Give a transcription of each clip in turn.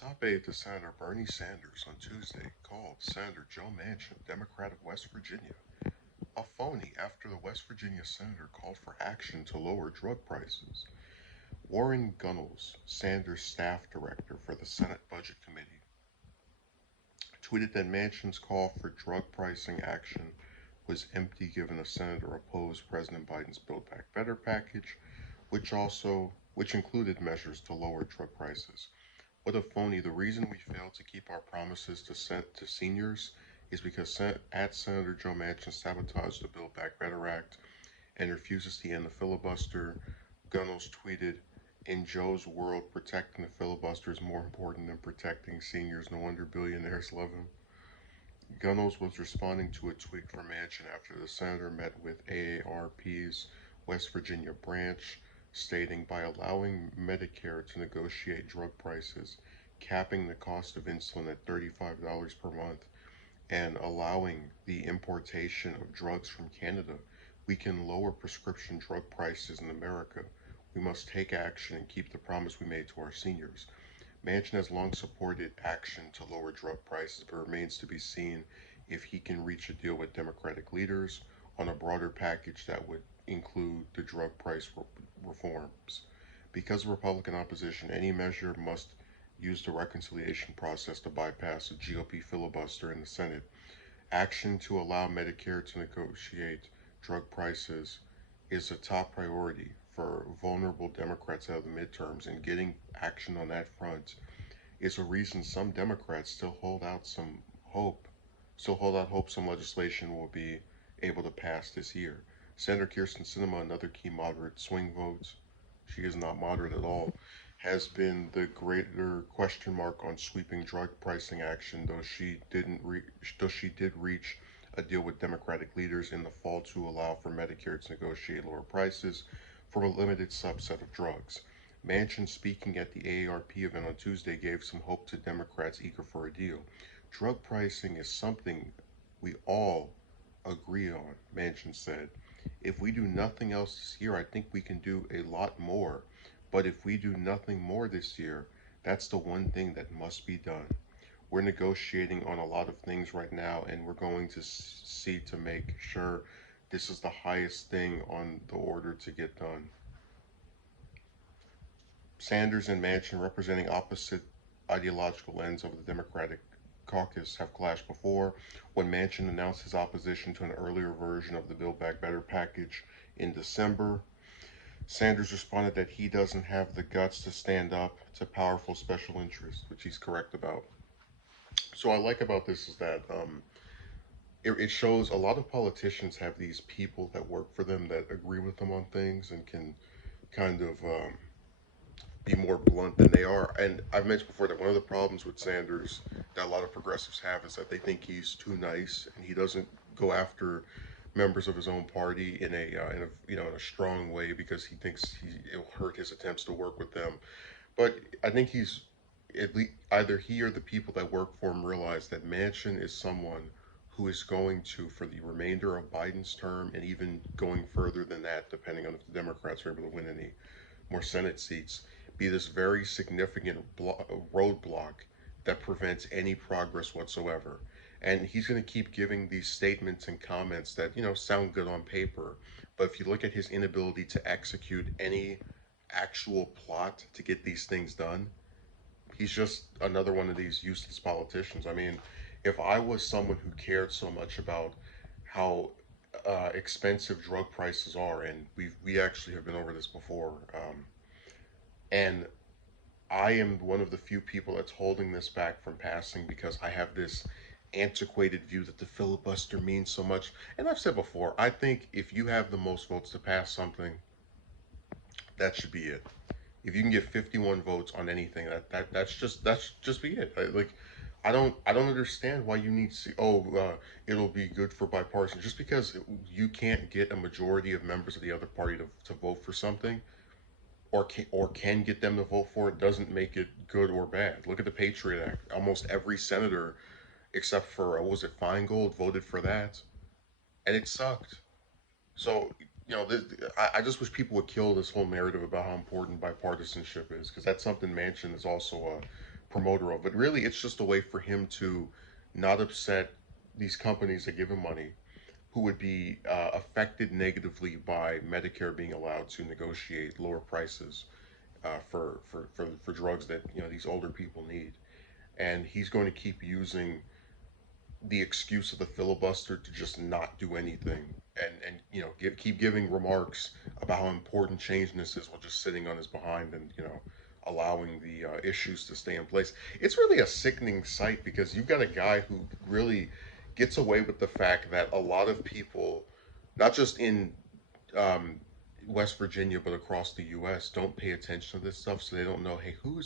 Top aide to Senator Bernie Sanders on Tuesday called Senator Joe Manchin, Democrat of West Virginia, a phony after the West Virginia senator called for action to lower drug prices. Warren Gunnels, Sanders' staff director for the Senate Budget Committee, tweeted that Manchin's call for drug pricing action was empty given the senator opposed President Biden's Build Back Better package, which included measures to lower drug prices. What a phony. The reason we failed to keep our promises to seniors is because Senator Joe Manchin sabotaged the Build Back Better Act and refuses to end the filibuster. Gunnels tweeted, "In Joe's world, protecting the filibuster is more important than protecting seniors. No wonder billionaires love him." Gunnels was responding to a tweet from Manchin after the senator met with AARP's West Virginia branch, stating, "By allowing Medicare to negotiate drug prices, capping the cost of insulin at $35 per month, and allowing the importation of drugs from Canada, we can lower prescription drug prices in America. We must take action and keep the promise we made to our seniors." Manchin has long supported action to lower drug prices, but remains to be seen if he can reach a deal with Democratic leaders on a broader package that would include the drug price reforms. Because of Republican opposition, any measure must use the reconciliation process to bypass the GOP filibuster in the Senate. Action to allow Medicare to negotiate drug prices is a top priority for vulnerable Democrats out of the midterms, and getting action on that front is a reason some Democrats still hold out hope some legislation will be able to pass this year. Senator Kirsten Sinema, another key moderate swing vote, she is not moderate at all, has been the greater question mark on sweeping drug pricing action, though she did reach a deal with Democratic leaders in the fall to allow for Medicare to negotiate lower prices for a limited subset of drugs. Manchin, speaking at the AARP event on Tuesday, gave some hope to Democrats eager for a deal. "Drug pricing is something we all agree on," Manchin said. "If we do nothing else this year, I think we can do a lot more. But if we do nothing more this year, that's the one thing that must be done. We're negotiating on a lot of things right now, and we're going to see to make sure this is the highest thing on the order to get done." Sanders and Manchin, representing opposite ideological ends of the Democratic caucus, have clashed before. When Manchin announced his opposition to an earlier version of the Build Back Better package in December, Sanders responded that he doesn't have the guts to stand up to powerful special interests, which he's correct about. So I like about this is that it shows a lot of politicians have these people that work for them that agree with them on things and can kind of be more blunt than they are. And I've mentioned before that one of the problems with Sanders that a lot of progressives have is that they think he's too nice and he doesn't go after members of his own party in a strong way because he thinks it'll hurt his attempts to work with them. But I think he's at least either he or the people that work for him realize that Manchin is someone who is going to, for the remainder of Biden's term and even going further than that, depending on if the Democrats are able to win any more Senate seats, be this very significant roadblock that prevents any progress whatsoever. And he's going to keep giving these statements and comments that, sound good on paper. But if you look at his inability to execute any actual plot to get these things done, he's just another one of these useless politicians. I mean, if I was someone who cared so much about how expensive drug prices are, and we actually have been over this before, and I am one of the few people that's holding this back from passing because I have this antiquated view that the filibuster means so much. And I've said before, I think if you have the most votes to pass something, that should be it. If you can get 51 votes on anything, that's just be it. I don't understand why you need to. It'll be good for bipartisan. Just because you can't get a majority of members of the other party to vote for something, or can get them to vote for it, doesn't make it good or bad. Look at the Patriot Act. Almost every senator, except for was it Feingold, voted for that, and it sucked. So I just wish people would kill this whole narrative about how important bipartisanship is, because that's something Manchin is also promoter of. But really, it's just a way for him to not upset these companies that give him money, who would be affected negatively by Medicare being allowed to negotiate lower prices for drugs that these older people need. And he's going to keep using the excuse of the filibuster to just not do anything, and keep giving remarks about how important change this is while just sitting on his behind, and allowing the issues to stay in place. It's really a sickening sight, because you've got a guy who really gets away with the fact that a lot of people, not just in um, West Virginia but across the U.S., don't pay attention to this stuff, so they don't know, hey, who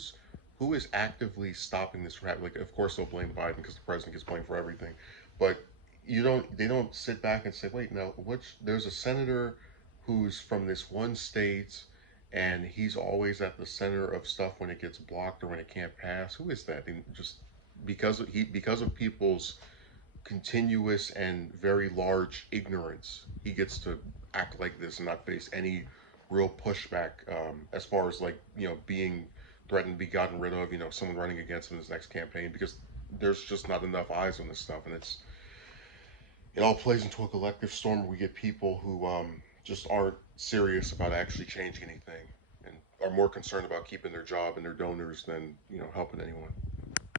is actively stopping this from happening. Like, of course, they'll blame Biden because the president gets blamed for everything, but they don't sit back and say, wait, now which there's a senator who's from this one state, and he's always at the center of stuff when it gets blocked or when it can't pass. Who is that? And just because of people's continuous and very large ignorance, he gets to act like this and not face any real pushback, as far as, like, being threatened to be gotten rid of, someone running against him in his next campaign, because there's just not enough eyes on this stuff. And it all plays into a collective storm where we get people who just aren't serious about actually changing anything, and are more concerned about keeping their job and their donors than helping anyone.